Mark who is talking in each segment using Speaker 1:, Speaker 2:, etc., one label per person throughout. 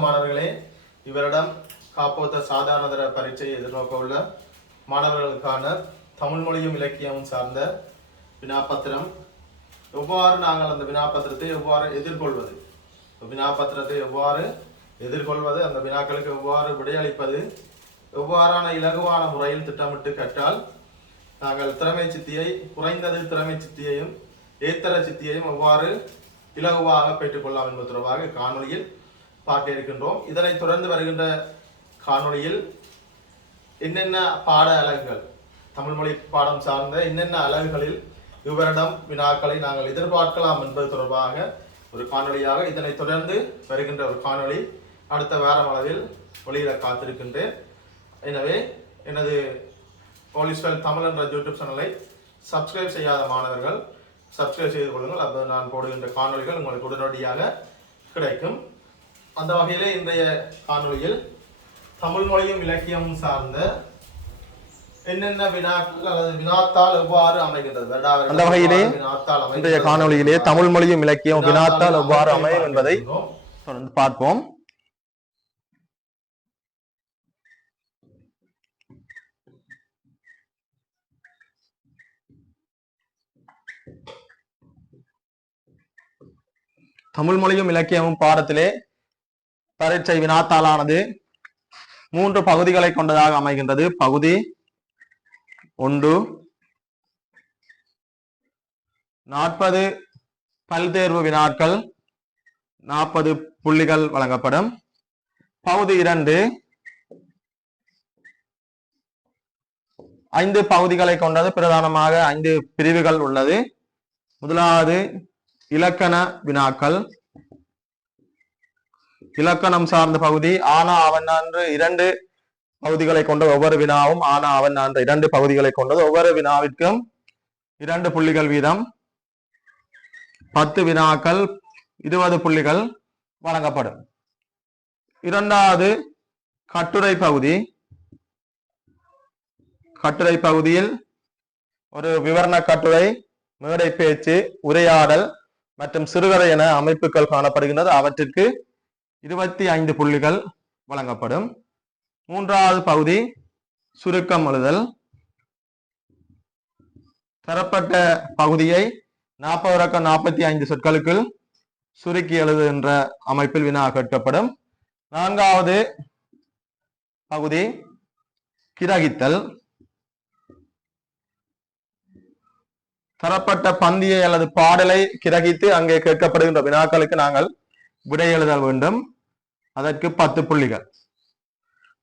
Speaker 1: வணக்கம் மாணவர்களே இவரிடம் காப்போத்த சாதாரணதர பரீட்சையை எதிர்நோக்க உள்ள மாணவர்களுக்கான தமிழ் மொழியும் இலக்கியமும் சார்ந்த வினாபத்திரம் எவ்வாறு நாங்கள் அந்த வினாபத்திரத்தை எவ்வாறு எதிர்கொள்வது? வினாபத்திரத்தை எவ்வாறு எதிர்கொள்வது? அந்த வினாக்களுக்கு எவ்வாறு விடையளிப்பது? எவ்வாறான இலகுவான முறையில் திட்டமிட்டு கற்றால் நாங்கள் திறமை சித்தியை குறைந்தது திறமை சித்தியையும் ஏத்தர சித்தியையும் எவ்வாறு இலகுவாக பெற்றுக்கொள்ளலாம் என்பது தொடர்பாக காணொலியில் பார்க்க இருக்கின்றோம் இதனைத் தொடர்ந்து வருகின்ற காணொளியில் என்னென்ன பாட அலகுகள் தமிழ் மொழி பாடம் சார்ந்த என்னென்ன அலகுகளில் இவரிடம் வினாக்களை நாங்கள் எதிர்பார்க்கலாம் என்பது தொடர்பாக ஒரு காணொளியாக இதனைத் தொடர்ந்து வருகின்ற ஒரு காணொளி அடுத்த வாரம் அளவில் வெளியிட காத்திருக்கின்றேன். எனவே எனது போலீஸ்வெல் தமிழ் என்ற யூடியூப் சேனலை சப்ஸ்கிரைப் செய்யாத மாணவர்கள் சப்ஸ்கிரைப் செய்து கொள்ளுங்கள். அப்போ நான் போடுகின்ற காணொளிகள் உங்களுக்கு உடனடியாக கிடைக்கும். அந்த வகையிலே இன்றைய காணொளியில் தமிழ் மொழியும் இலக்கியமும் சார்ந்த என்னென்ன வினாக்கள் அல்லது வினாத்தால் எவ்வாறு அமைகின்றது?
Speaker 2: அந்த வகையிலே இன்றைய காணொளியிலே தமிழ் மொழியும் இலக்கியம் வினாத்தால் எவ்வாறு அமையும் என்பதை. தொடர்ந்து பார்ப்போம். தமிழ் மொழியும் இலக்கியமும் பாடத்திலே பரீட்சை வினாத்தாளானது மூன்று பகுதிகளை கொண்டதாக அமைகின்றது. பகுதி ஒன்று நாற்பது பல்தேர்வு வினாக்கள் நாற்பது புள்ளிகள் வழங்கப்படும். பகுதி இரண்டு ஐந்து பகுதிகளை கொண்டது. பிரதானமாக ஐந்து பிரிவுகள் உள்ளது. முதலாவது இலக்கண வினாக்கள். இலக்கணம் சார்ந்த பகுதி ஆனா அவன் என்று இரண்டு பகுதிகளை கொண்ட ஒவ்வொரு வினாவும் ஆனா அவன் என்ற இரண்டு பகுதிகளை கொண்டது. ஒவ்வொரு வினாவிற்கும் இரண்டு புள்ளிகள் வீதம். பத்து வினாக்கள் இருபது புள்ளிகள் வழங்கப்படும். இரண்டாவது கட்டுரை பகுதி. கட்டுரை பகுதியில் ஒரு விவரண கட்டுரை மேடை பேச்சு உரையாடல் மற்றும் சிறுகதை என அமைப்புகள் காணப்படுகின்றது. அவற்றிற்கு இருபத்தி ஐந்து புள்ளிகள் வழங்கப்படும். மூன்றாவது பகுதி சுருக்கம் எழுதல். தரப்பட்ட பகுதியை நாற்பது ரக்கம் நாற்பத்தி ஐந்து சொற்களுக்குள் சுருக்கி எழுது என்ற அமைப்பில் வினா கேட்கப்படும் நான்காவது பகுதி கிரகித்தல். தரப்பட்ட பந்தியை அல்லது பாடலை கிரகித்து அங்கே கேட்கப்படுகின்ற வினாக்களுக்கு நாங்கள் விடை எழுத வேண்டும். அதற்கு பத்து புள்ளிகள்.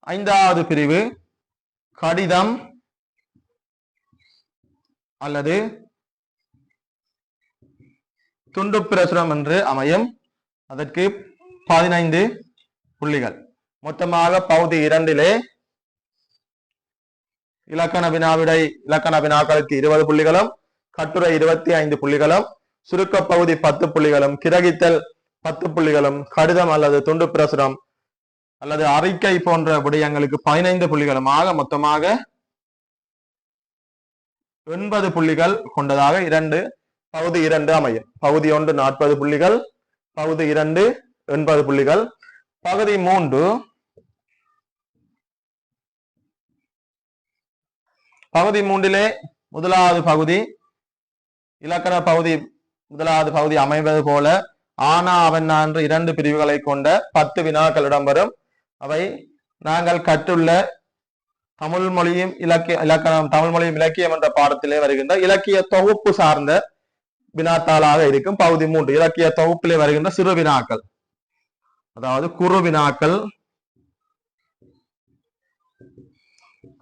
Speaker 2: ஐந்தாவது பிரிவு கடிதம் அல்லது துண்டு பிரசுரம் என்று அமையும். அதற்கு பதினைந்து புள்ளிகள். மொத்தமாக பகுதி இரண்டிலே இலக்கண வினாவிடை இலக்கண வினாக்களுக்கு இருபது புள்ளிகளும் கட்டுரை இருபத்தி ஐந்து புள்ளிகளும் சுருக்க பகுதி பத்து புள்ளிகளும் கிரகித்தல் பத்து புள்ளிகளும் கடிதம் அல்லது துண்டு பிரசுரம் அல்லது அறிக்கை போன்ற விடயங்களுக்கு பதினைந்து புள்ளிகளும். ஆக மொத்தமாக எண்பது புள்ளிகள் கொண்டதாக இரண்டு பகுதி இரண்டு அமையும். பகுதி ஒன்று நாற்பது புள்ளிகள் பகுதி இரண்டு எண்பது புள்ளிகள். பகுதி மூன்று பகுதி மூன்றிலே முதலாவது பகுதி இலக்கண பகுதி முதலாவது பகுதி அமைவது போல ஆனா அவன் என்று இரண்டு பிரிவுகளை கொண்ட பத்து வினாக்கள் வரும். அவை நாங்கள் கற்றுள்ள தமிழ் மொழியும் இலக்கிய இலக்கணம் தமிழ் மொழியும் இலக்கியம் என்ற பாடத்திலே வருகின்ற இலக்கிய தொகுப்பு சார்ந்த வினாத்தாளாக இருக்கும். பகுதி மூன்று இலக்கிய தொகுப்பிலே வருகின்ற சிறு வினாக்கள். அதாவது குறு வினாக்கள்.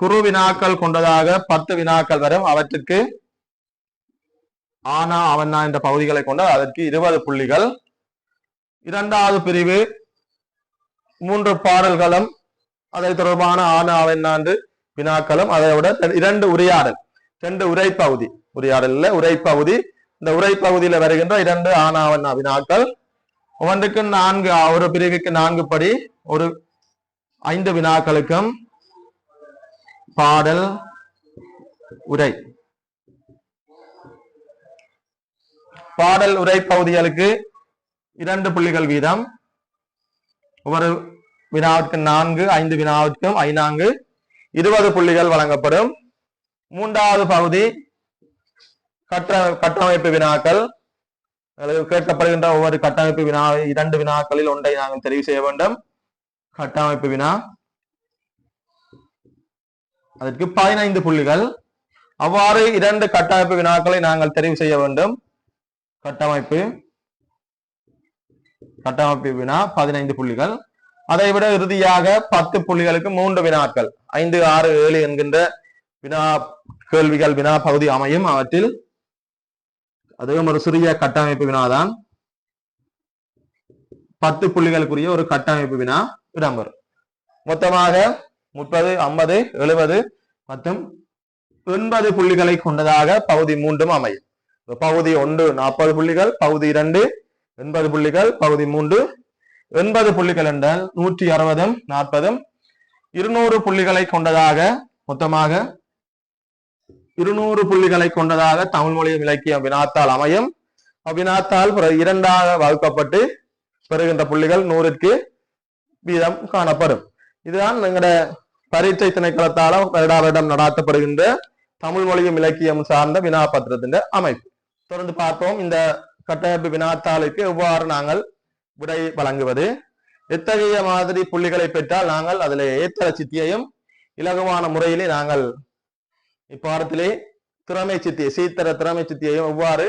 Speaker 2: குறு வினாக்கள் கொண்டதாக பத்து வினாக்கள் வரும். அவற்றுக்கு ஆனா அவனா என்ற பகுதிகளை கொண்ட அதற்கு இருபது புள்ளிகள். இரண்டாவது பிரிவு மூன்று பாடல்களும் அதை தொடர்பான ஆனா அவனா வினாக்களும் அதை விட இரண்டு உரையாடல் ரெண்டு உரைப்பகுதி உரையாடல் இல்ல உரைப்பகுதி இந்த உரைப்பகுதியில வருகின்ற இரண்டு ஆனாவண்ணா வினாக்கள் ஒவ்வொன்றுக்கு நான்கு ஒரு பிரிவுக்கு நான்கு படி ஒரு ஐந்து வினாக்களுக்கும் பாடல் உரை. பாடல் உரை பகுதிகளுக்கு இரண்டு புள்ளிகள் வீதம். ஒவ்வொரு வினாவிற்கு நான்கு ஐந்து வினாவிற்கும் ஐநான்கு. இருபது புள்ளிகள் வழங்கப்படும். மூன்றாவது பகுதி கட்ட கட்டமைப்பு வினாக்கள். கேட்கப்படுகின்ற ஒவ்வொரு கட்டமைப்பு வினா இரண்டு வினாக்களில் ஒன்றை நாங்கள் தெரிவு செய்ய வேண்டும். கட்டமைப்பு வினா. அதற்கு பதினைந்து புள்ளிகள். அவ்வாறு இரண்டு கட்டமைப்பு வினாக்களை நாங்கள் தெரிவு செய்ய வேண்டும். கட்டமைப்பு. கட்டமைப்பு வினா பதினைந்து புள்ளிகள். அதை விட இறுதியாக பத்து புள்ளிகளுக்கு மூன்று வினாக்கள். ஐந்து ஆறு ஏழு என்கின்ற வினா கேள்விகள் வினா பகுதி அமையும். அவற்றில் அதுவும் ஒரு சிறிய கட்டமைப்பு வினாதான். பத்து புள்ளிகளுக்குரிய ஒரு கட்டமைப்பு வினா இடம்பெறும். மொத்தமாக முப்பது ஐம்பது எழுபது மற்றும் எண்பது புள்ளிகளை கொண்டதாக பகுதி மூன்றும் அமையும். பகுதி ஒன்று நாற்பது புள்ளிகள் பகுதி இரண்டு எண்பது புள்ளிகள் பகுதி மூன்று. எண்பது புள்ளிகள் என்றால் நூற்றி அறுபதும் நாற்பதும். இருநூறு புள்ளிகளை கொண்டதாக மொத்தமாக இருநூறு புள்ளிகளை கொண்டதாக தமிழ் மொழியும் இலக்கியம் வினாத்தால் அமையும். அவ்வினாத்தால் இரண்டாக வகுக்கப்பட்டு பெறுகின்ற புள்ளிகள் நூறுக்கு வீதம் காணப்படும். இதுதான் எங்களோட பரீட்சை திணைக்களத்தால வருடா வருடம் நடாத்தப்படுகின்ற தமிழ் மொழியும் இலக்கியம் சார்ந்த வினா பத்திரத்தின் அமைப்பு. தொடர்ந்து பார்ப்போம். இந்த கட்டமைப்பு வினாத்தாளுக்கு எவ்வாறு நாங்கள் விடை வழங்குவது? எத்தகைய மாதிரி புள்ளிகளை பெற்றால் நாங்கள் அதில் ஏத்தர சித்தியையும் இலகுவான முறையிலே நாங்கள் இப்பாடத்திலே திறமை சித்தியை சீத்தர திறமை சித்தியையும் எவ்வாறு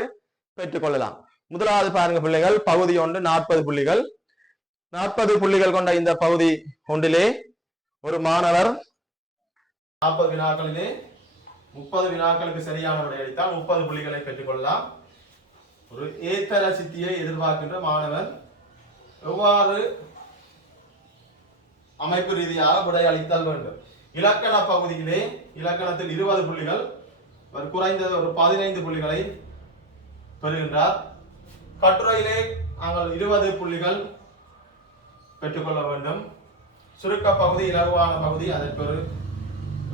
Speaker 2: பெற்றுக்கொள்ளலாம் முதலாவது பாருங்க பிள்ளைகள் பகுதி ஒன்று நாற்பது புள்ளிகள். நாற்பது புள்ளிகள் கொண்ட இந்த பகுதி ஒன்றிலே ஒரு மாணவர்
Speaker 1: நாற்பது வினாக்களிலே முப்பது வினாக்களுக்கு சரியான விடையளித்தால் முப்பது புள்ளிகளை பெற்றுக்கொள்ளலாம் ஒரு ஏத்தர சித்தியை எதிர்பார்க்கின்ற மாணவர் எவ்வாறு அமைப்பு ரீதியாக விடை அளித்தல் வேண்டும்? இலக்கண பகுதியிலே இலக்கணத்தில் இருபது புள்ளிகள் குறைந்தது ஒரு பதினைந்து புள்ளிகளை பெறுகின்றார். கட்டுரையிலே நாங்கள் இருபது புள்ளிகள் பெற்றுக்கொள்ள வேண்டும். சுருக்க பகுதி இலகுவான பகுதி அதற்கு ஒரு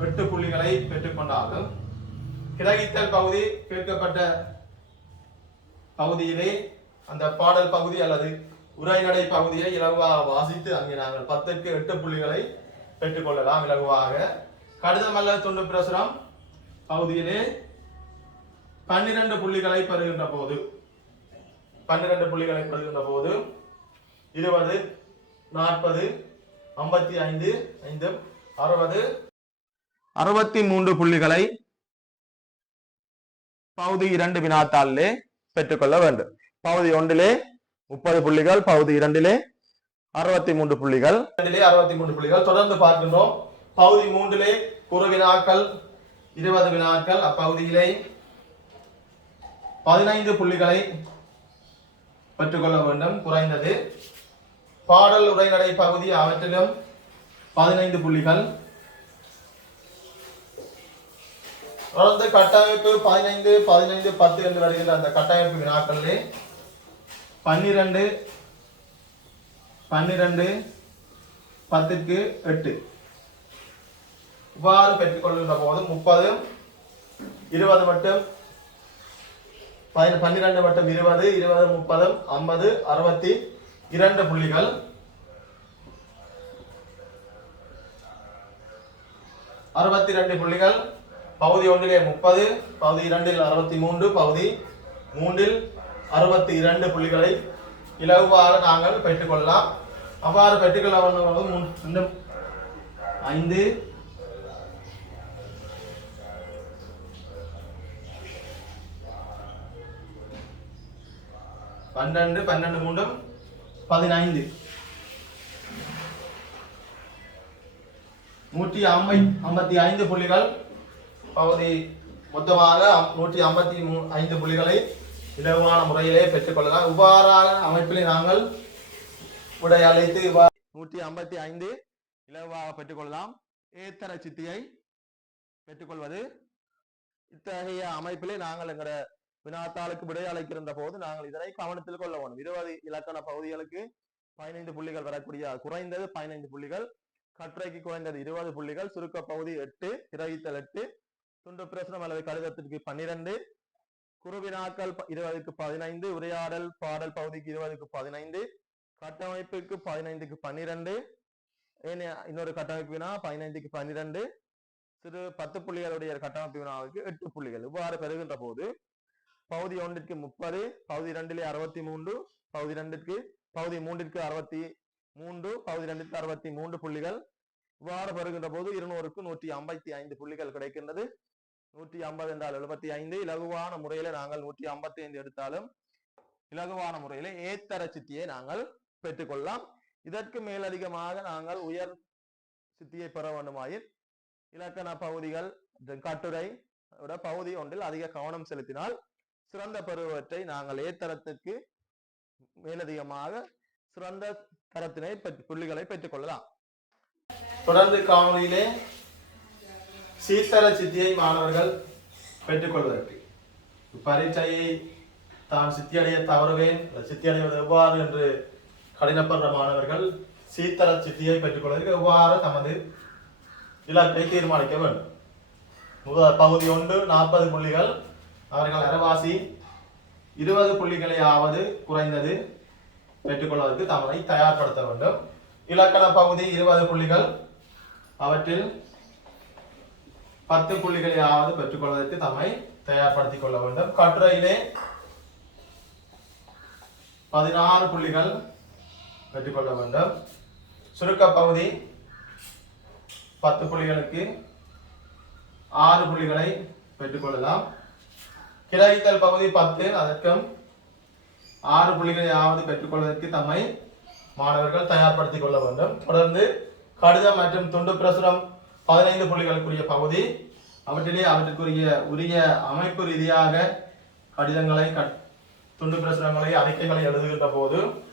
Speaker 1: எட்டு புள்ளிகளை பெற்றுக்கொண்டார்கள். கிரகித்தல் பகுதி கேட்கப்பட்ட பகுதியிலே அந்த பாடல் பகுதி அல்லது உரைநடை பகுதியை இலகுவாக வாசித்து அங்கே நாங்கள் பத்துக்கு எட்டு புள்ளிகளை பெற்றுக்கொள்ளலாம் இலகுவாக. கடிதம் அல்லது துண்டு பிரசுரம் பகுதியிலே பன்னிரண்டு புள்ளிகளை பெறுகின்ற போது பன்னிரண்டு புள்ளிகளை பெறுகின்ற போது இருபது நாற்பது ஐம்பத்தி ஐந்து ஐந்து அறுபது
Speaker 2: அறுபத்தி மூன்று புள்ளிகளை பகுதி இரண்டு வினாத்தாளிலே பெற்றுக்கொள்ள வேண்டும். பகுதி ஒன்றிலே முப்பது புள்ளிகள் பகுதி இரண்டிலே அறுபத்தி மூன்று புள்ளிகள்.
Speaker 1: இரண்டிலே அறுபத்தி மூன்று புள்ளிகள். தொடர்ந்து பார்க்கின்றோம். பகுதி மூன்றிலே குறு வினாக்கள் இருபது வினாக்கள். அப்பகுதியிலே பதினைந்து புள்ளிகளை பெற்றுக்கொள்ள வேண்டும். குறைந்தது. பாடல் உரைநடை பகுதி அவற்றிலும் பதினைந்து புள்ளிகள் தொடர்ந்து கட்டமைப்பு பதினைந்து பதினைந்து பத்து என்று வருகின்ற அந்த கட்டமைப்பு வினாக்களில் பன்னிரண்டு பன்னிரண்டு பத்துக்கு எட்டு. இவ்வாறு பெற்றுக்கொள்கின்ற போது முப்பது இருபது மட்டும் பதின- மட்டும் இருபது இருபது முப்பது ஐம்பது அறுபத்தி இரண்டு புள்ளிகள். அறுபத்தி ரெண்டு புள்ளிகள். பகுதி ஒன்றிலே முப்பது பகுதி இரண்டில் அறுபத்தி மூன்று பகுதி மூன்றில் அறுபத்தி இரண்டு புள்ளிகளை இலகுவாக நாங்கள் பெற்றுக்கொள்ளலாம். அவ்வாறு பெற்றுக்கொள்ள ஐந்து. பன்னெண்டு பன்னெண்டு மூன்றும் பதினைந்து. நூற்றி ஐம்பத்தி ஐந்து புள்ளிகள் பகுதி மொத்தமாக நூற்றி ஐம்பத்தி மூ ஐந்து புள்ளிகளை இலகுவான முறையிலே பெற்றுக்கொள்ளலாம் இவ்வாறான அமைப்பிலே நாங்கள் உடை அழைத்து இவ்வாறு
Speaker 2: நூற்றி ஐம்பத்தி ஐந்து இலவாக பெற்றுக்கொள்ளலாம் ஏத்தர சித்தியை பெற்றுக்கொள்வது இத்தகைய அமைப்பிலே நாங்கள் எங்கட வினாத்தாளுக்கு விடை அளிக்கின்ற போது நாங்கள் இதனை கவனத்தில் கொள்ள வேண்டும். இருபது இலக்கண பகுதிகளுக்கு பதினைந்து புள்ளிகள் வரக்கூடிய குறைந்தது பதினைந்து புள்ளிகள் கட்டுரைக்கு குறைந்தது இருபது புள்ளிகள் சுருக்க பகுதி எட்டு இறைத்தல் எட்டு துண்டு பிரசுரம் அல்லது கடிதத்திற்கு பன்னிரண்டு. குருவினாக்கள் ப- இருபதுக்கு பதினைந்து. உரையாடல் பாடல் பகுதிக்கு இருபதுக்கு பதினைந்து. கட்டமைப்புக்கு பதினைந்துக்கு பன்னிரண்டு. இன்னொரு கட்டமைப்பு வினா பதினைந்துக்கு பன்னிரண்டு. சிறு பத்து புள்ளிகளுடைய கட்டமைப்பு வினாவுக்கு எட்டு புள்ளிகள். இவ்வாறு பெறுகின்ற போது பகுதி ஒன்றிற்கு முப்பது பகுதி இரண்டிலே அறுபத்தி மூன்று பகுதி ரெண்டிற்கு பகுதி மூன்றிற்கு அறுபத்தி மூன்று பகுதி ரெண்டிற்கு அறுபத்தி மூன்று புள்ளிகள். இவ்வாறு பெறுகின்ற போது இருநூறுக்கு நூற்றி ஐம்பத்தி ஐந்து புள்ளிகள் கிடைக்கின்றது. நூற்றி ஐம்பது என்றால் எழுபத்தி ஐந்து. இலகுவான முறையில நாங்கள் நூற்றி ஐம்பத்தி ஐந்து எடுத்தாலும் இலகுவான முறையில ஏத்தர சித்தியை நாங்கள் பெற்றுக்கொள்ளலாம். இதற்கு மேலதிகமாக நாங்கள் உயர் சித்தியை பெற வேண்டுமாயின் இலக்கண பகுதிகள் கட்டுரை விட பகுதி ஒன்றில் அதிக கவனம் செலுத்தினால் சிறந்த பெறுவற்றை நாங்கள் ஏத்தரத்திற்கு மேலதிகமாக சிறந்த தரத்தினை பெற்று- புள்ளிகளை பெற்றுக்கொள்ளலாம்.
Speaker 1: தொடர்ந்து காணொலியிலே சீத்தர சித்தியை மாணவர்கள் பெற்றுக்கொள்வதற்கு. பரீட்சையை தான் சித்தியடைய தவறுவேன் சித்தியடைவது எவ்வாறு என்று கடினப்படுற மாணவர்கள் சீத்தர சித்தியை பெற்றுக்கொள்வதற்கு எவ்வாறு தமது இலக்கை தீர்மானிக்க வேண்டும். முதல் பகுதி ஒன்று நாற்பது புள்ளிகள். அவர்கள் அரவாசி இருபது புள்ளிகளையாவது குறைந்தது பெற்றுக்கொள்வதற்கு தம்மை தயார்படுத்த வேண்டும். இலக்கண பகுதி இருபது புள்ளிகள். அவற்றில் பத்து புள்ளிகளையாவது பெற்றுக்கொள்வதற்கு தம்மை தயார்படுத்திக் கொள்ள வேண்டும். கட்டுரையிலே பதினாறு புள்ளிகள் பெற்றுக்கொள்ள வேண்டும். சுருக்க பகுதி பத்து புள்ளிகளுக்கு ஆறு புள்ளிகளை பெற்றுக்கொள்ளலாம். கிளைத்தல் பகுதி பத்து அதற்கும் ஆறு புள்ளிகளையாவது பெற்றுக்கொள்வதற்கு தம்மை மாணவர்கள் தயார்படுத்திக் கொள்ள வேண்டும். தொடர்ந்து கடிதம் மற்றும் துண்டு பிரசுரம் பதினைந்து புள்ளிகளுக்குரிய பகுதி. அவற்றிலே அவற்றுக்குரிய உரிய அமைப்பு ரீதியாக கடிதங்களை கட்- துண்டு பிரசுரங்களை அறிக்கைகளை எழுதுகின்ற போது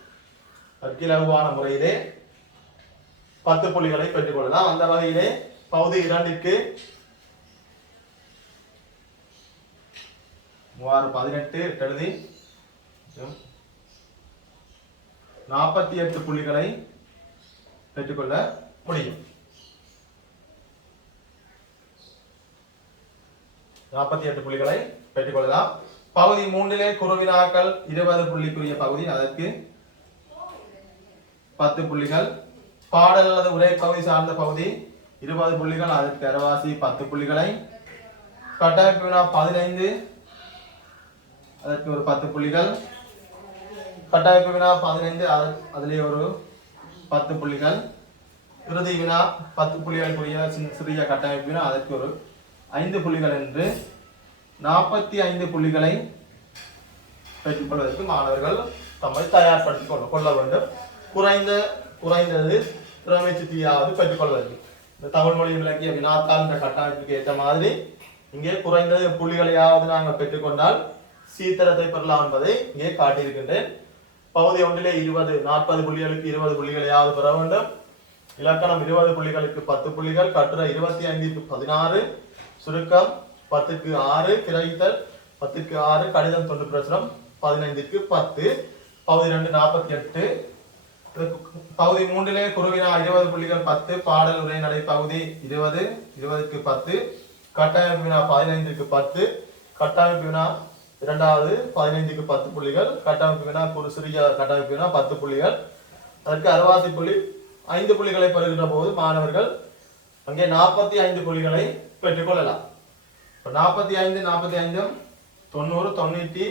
Speaker 1: அதற்கு முறையிலே பத்து புள்ளிகளை பெற்றுக்கொள்ளலாம் அந்த வகையிலே பகுதி இரண்டிற்கு மூவாயிரம் பதினெட்டு எட்டு எழுதி நாற்பத்தி எட்டு புள்ளிகளை பெற்றுக்கொள்ள முடியும். நாற்பத்தி எட்டு புள்ளிகளை பெற்றுக்கொள்ளலாம். பகுதி மூன்றிலே குறுவினாக்கள் இருபது புள்ளிக்குரிய பகுதி. அதற்கு பத்து புள்ளிகள். பாடல் அல்லது உரை பகுதி சார்ந்த பகுதி இருபது புள்ளிகள். அதற்கு அரவாசி பத்து புள்ளிகளை. கட்டமைப்பு வினா பதினைந்து. அதற்கு ஒரு பத்து புள்ளிகள். கட்டமைப்பு வினா பதினைந்து. அது- அதிலே ஒரு பத்து புள்ளிகள். இறுதி வினா பத்து புள்ளிகளுக்குரிய சிறிய கட்டமைப்பு வினா. அதற்கு ஒரு ஐந்து புள்ளிகள் என்று நாற்பத்தி ஐந்து புள்ளிகளை பெற்றுக்கொள்வதற்கு மாணவர்கள் தம்மை தயார்படுத்திக் கொள்ள கொள்ள வேண்டும். குறைந்த குறைந்தது திறமை சித்தியாவது பெற்றுக்கொள்வதற்கு இந்த தமிழ் மொழி விளக்கிய வினாத்தாள் என்ற கட்டமைப்புக்கு ஏற்ற மாதிரி இங்கே குறைந்தது புள்ளிகளையாவது நாங்கள் பெற்றுக்கொண்டால் சீத்தரத்தை பெறலாம் என்பதை இங்கே காட்டியிருக்கின்றேன். பகுதி ஒன்றிலே இருபது நாற்பது புள்ளிகளுக்கு இருபது புள்ளிகளையாவது பெற வேண்டும். இலக்கணம் இருபது புள்ளிகளுக்கு பத்து புள்ளிகள் கட்டுரை இருபத்தி ஐந்துக்கு பதினாறு சுருக்கம் பத்துக்கு ஆறு கிரகித்தல் பத்துக்கு ஆறு கடிதம் தொண்டு பிரசுரம் பதினைந்துக்கு பத்து பகுதி ரெண்டு நாற்பத்தி எட்டு பகுதி மூன்றிலே குருவினா இருபது புள்ளிகள் பத்து பாடல் உரை நடை பகுதி இருபது இருபதுக்கு பத்து கட்டமைப்பு வினா பதினைந்துக்கு பத்து கட்டமைப்பு வினா இரண்டாவது பதினைந்துக்கு பத்து புள்ளிகள் கட்டமைப்பு வினா குறு சிறிய கட்டமைப்பு வினா பத்து புள்ளிகள். அதற்கு அறுவாசி புள்ளி ஐந்து புள்ளிகளை பெறுகின்ற போது மாணவர்கள் அங்கே நாற்பத்தி ஐந்து புள்ளிகளை பெற்றுக்கொள்ளலாம். இப்போ நாற்பத்தி ஐந்து நாற்பத்தி ஐந்தும் தொண்ணூறு தொண்ணூற்றி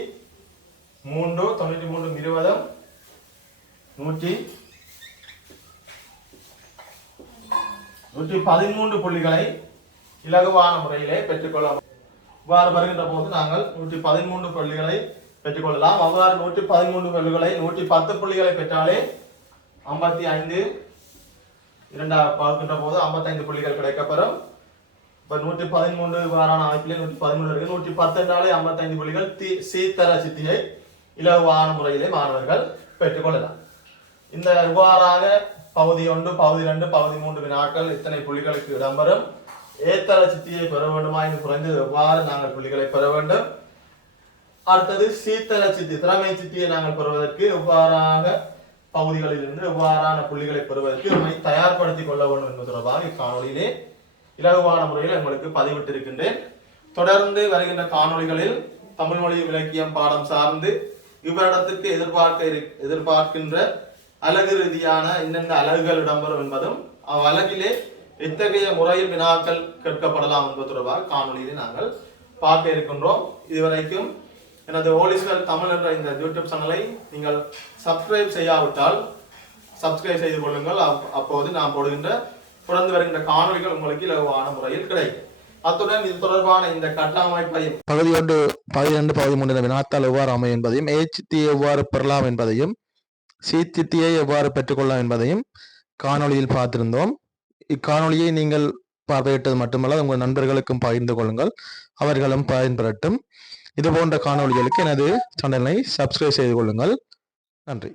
Speaker 1: மூன்று தொண்ணூற்றி மூன்று இருபதும் நூற்றி நூற்றி பதிமூன்று புள்ளிகளை இலகுவான முறையிலே பெற்றுக்கொள்ள இவ்வாறு வருகின்ற போது நாங்கள் நூற்றி பதிமூன்று புள்ளிகளை பெற்றுக்கொள்ளலாம். அவ்வாறு நூற்றி பதிமூன்று புள்ளிகளை நூற்றி பத்து புள்ளிகளை பெற்றாலே ஐம்பத்தி ஐந்து இரண்டாக பார்க்கின்ற போது ஐம்பத்தைந்து புள்ளிகள் கிடைக்கப்பெறும். இப்ப நூற்றி பதிமூன்று இவ்வாறான அமைப்பிலே நூற்றி பதிமூணு இருக்கு. நூற்றி பத்து என்றாலே ஐம்பத்தைந்து புள்ளிகள். தி சீத்தர சித்தியை இலவான முறையிலே மாணவர்கள் பெற்றுக்கொள்ளலாம் இந்த இவ்வாறாக பகுதி ஒன்று பகுதி ரெண்டு பகுதி மூன்று வினாக்கள் இத்தனை புள்ளிகளுக்கு இடம்பெறும். ஏத்தர சித்தியை பெற வேண்டுமா என்று குறைந்தது எவ்வாறு நாங்கள் புள்ளிகளை பெற வேண்டும்? அடுத்தது சீத்தர சித்தி திறமை சித்தியை நாங்கள் பெறுவதற்கு எவ்வாறாக பகுதிகளிலிருந்து எவ்வாறான புள்ளிகளை பெறுவதற்கு நம்மை தயார்படுத்திக் கொள்ள வேண்டும் என்பது தொடர்பாக இக்காணொலியிலே இலகுவான முறையில் உங்களுக்கு பதிவிட்டிருக்கின்றேன். தொடர்ந்து வருகின்ற காணொலிகளில் தமிழ் மொழி இலக்கியம் பாடம் சார்ந்து இவரிடத்துக்கு எதிர்பார்க்க எதிர்பார்க்கின்ற அலகு ரீதியான என்னென்ன அலகுகள் இடம்பெறும் என்பதும் அவ்வலகிலே எத்தகைய முறையில் வினாக்கள் கேட்கப்படலாம் என்பது தொடர்பாக காணொலியிலே நாங்கள் பார்க்க இருக்கின்றோம். இதுவரைக்கும் எனது ஓலிஸ்கள் தமிழ் என்ற இந்த யூடியூப் சேனலை நீங்கள் சப்ஸ்கிரைப் செய்யாவிட்டால் சப்ஸ்கிரைப் செய்து கொள்ளுங்கள். அப்- அப்போது நான் போடுகின்ற தொடர்ந்து வருகின்ற காணொலிகள் உங்களுக்கு இலகுவான முறையில் கிடைக்கும். அத்துடன் இது தொடர்பான இந்த கட்டமைப்பையும்
Speaker 2: பகுதி ஒன்று பகுதி பகுதி மூன்று வினாத்தால் எவ்வாறு அமையும் என்பதையும் ஏச்சித்தியை எவ்வாறு பெறலாம் என்பதையும் சீத்தித்தியை எவ்வாறு பெற்றுக்கொள்ளலாம் என்பதையும் காணொளியில் பார்த்திருந்தோம். இக்காணொளியை நீங்கள் பார்வையிட்டது மட்டுமல்ல உங்கள் நண்பர்களுக்கும் பகிர்ந்து கொள்ளுங்கள். அவர்களும் பயன்பெறட்டும். இது போன்ற காணொளிகளுக்கு எனது சேனலை சப்ஸ்கிரைப் செய்து கொள்ளுங்கள். நன்றி.